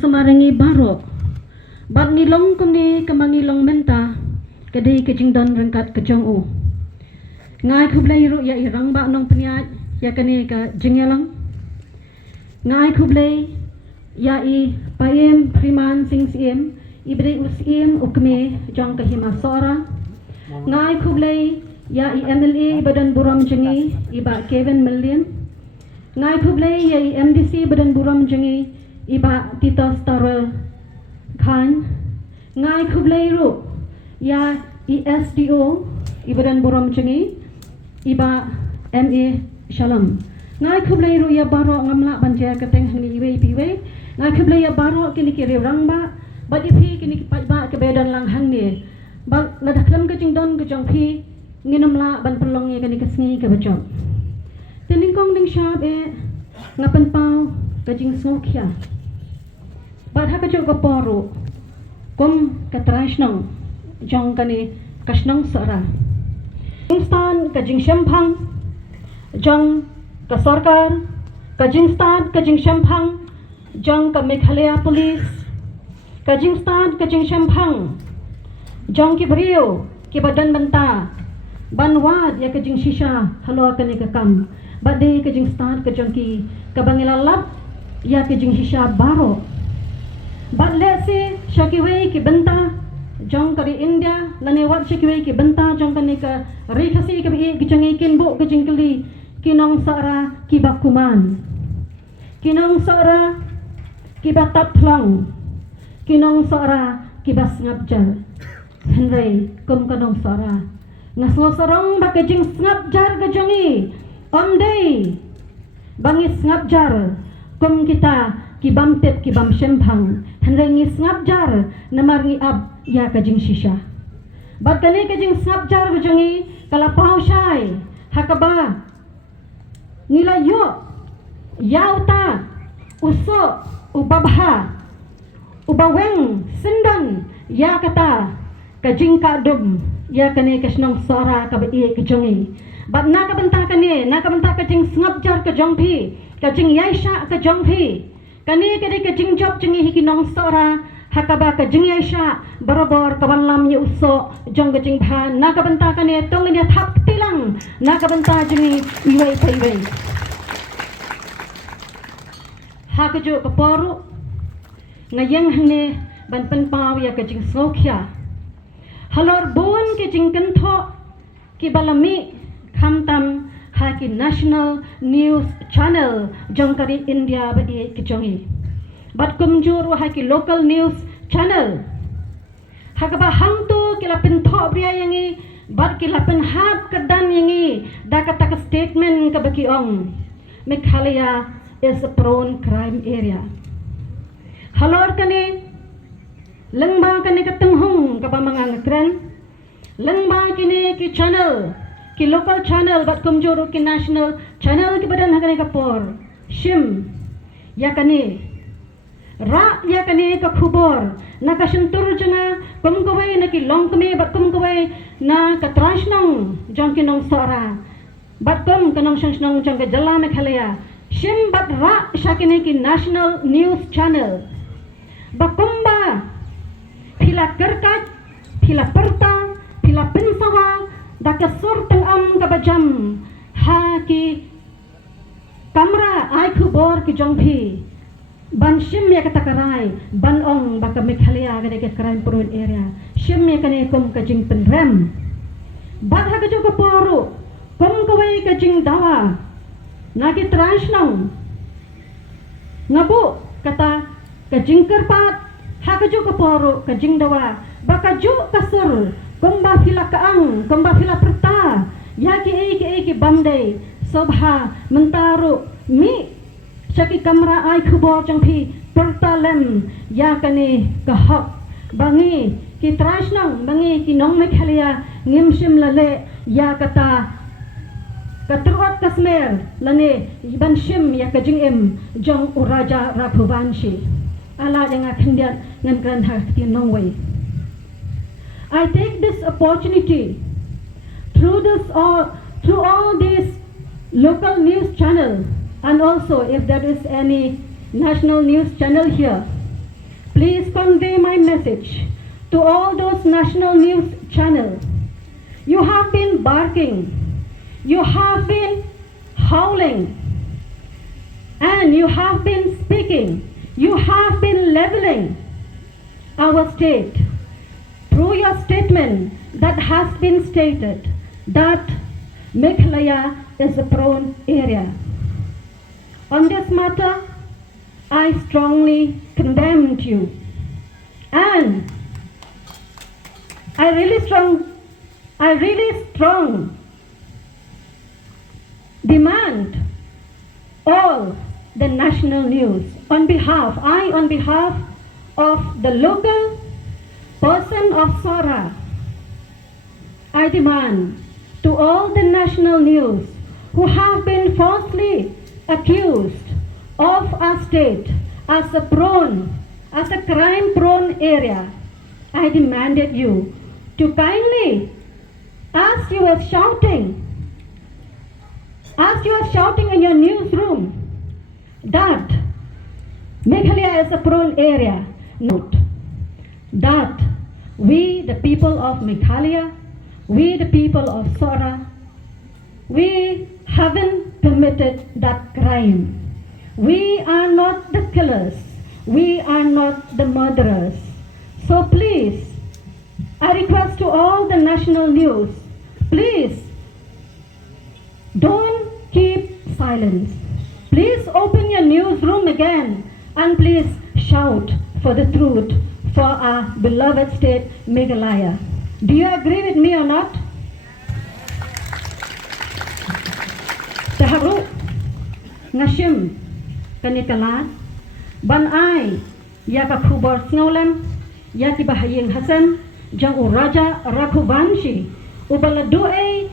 semarangi baro bat ngilong kumni kamangilong menta kadai kejing don rangkat kejong u ngai khublai ru ya irang ba nong pniat ya kane ka jingelang ngai khublai ya I paim priman sing sim ibre usim ukme jong kahima sora ngai khublai ya I MLA badan buram jengi iba Kevin Million ngai khublai ya I MDC badan buram jengi iba Tito Starel Khan ngai khublai ru ya ISDO ibadan buram jengi iba MA Shalom ngai khublai ru ya baro ngamla banja kateng hangni iwe piwe ngai khublai ya baro kini kiri rangba bat ipi kini ba kebedan lang hangni ba ladaklam ka jingdon ka jongpi nginamla ban pelong ye kini kasngi ka bajong tening kong ding shap e ngapan pau ka jing sokya bat ha ka jo ka poro kom ka trashnong jong kani kasnong sara Jingstan ka jing shampang jong ka sarkar ka jingstan ka jing shampang jong ka Meghalaya police ka jingstan ka jing shampang jong ki brio ki badan banta banwad ya ka jing shisha halo ka ni ka kam bade ka jingstan ka jong ki ka bangilalap ya ka jing shisha baro bat lese shakiwe ki banta jong kari India lane wat shakiwe ki banta jong ka ni ka rekasi ka bi gijangi kinbo ka jingkali kinong sara kibakuman kinong sara kibataplang kinong sara kibas ngabjar henry kum kanong sara nasosarong bakajing ngabjar gajangi omday bangis ngabjar kum kita kibamtet kibam shempang henry ngis ngabjar namar ngi ab ya kajing shisha bat kani kajing ngabjar gajangi kalapau syai hakaba nila yo yauta uso ubabha ubaweng sindan ya kata kajing kadum ya kane kasnong sara ka bai kajongi bat na ka banta kane na ka banta kajing ngabjar ka jongpi kajing yaisha ka jongpi kane kade kajing job jengi hikinong sara hakaba kajing yaisha barabor kabanlam ye uso jong kajing bha na ka banta kane tong ne thap tilang na ka banta jengi iwai paiwai hakajo kaparu ngayang hangne banpan paw ya kajing sokya halor bon kajing kantho ki balami khamtam haki national news channel jongkari India badi kijongi bat kumjur wa haki local news channel hakaba hangto kilapin tho bria yangi bat kilapin hap kadan yangi dakata statement ka baki ong Meghalaya is a prone crime area halor kane lengba kane katenghong ka pamangang kren lengba kine ki channel ki local channel bat kumjoro ki national channel ki badan hakane kapor shim ya kane ra ya kane ka khubor na ka sentur janga kumkawai na ki longkme bat kumkawai na ka trashnong jong kinong sara bat kum kanong shangshnong jong ka jala Meghalaya shim bat ra shakine ki national news channel bakumba pila kerkat pila perta pila pinsawa dakasur tengam kabajam ha ki kamera ai khubor ki jongphi ban shim ya katakarai ban ong baka Meghalaya gade ke crime prone area shim ya kane kum ka jing penrem bat ha ka jo ko poru kum kawai ka jing dawa nagi transnong ngabu kata kajing kerpat hakaju kaporo kajing dawa bakaju kasur kumba fila kaang kumba fila perta yaki eki bandai sobha mentaru mi syaki kamera ai khubor jangpi perta lem yakane kahak bangi ki transnong bangi ki nong Meghalaya ngimsim lale ya kata Katruat kasmer lane iban shim ya kajing em jong uraja rakhubanshi ala yang akandian ngan gran hakti nongway. I take this opportunity through all these local news channel and also if there is any national news channel here please convey my message to all those national news channels. You have been barking, you have been howling, and you have been speaking, you have been leveling our state through your statement that has been stated that Meghalaya is a prone area. On this matter, I strongly condemned you, and I really strong demand all the national news on behalf of the local person of Sora. I demand to all the national news who have been falsely accused of our state as a crime-prone area. I demanded you to kindly, as you were shouting in your newsroom that Meghalaya is a prone area, note that we, the people of Meghalaya, we, the people of Sora, we haven't committed that crime. We are not the killers. We are not the murderers. So please, I request to all the national news, please don't keep silence. Please open your newsroom again and please shout for the truth for our beloved state, Meghalaya. Do you agree with me or not? Taharu, Nashim, Kanikalat, Banai, Yakakubor Snowlem, Yakibahaying Hassan, Jang Uraja Rakubanshi, Ubaladuay,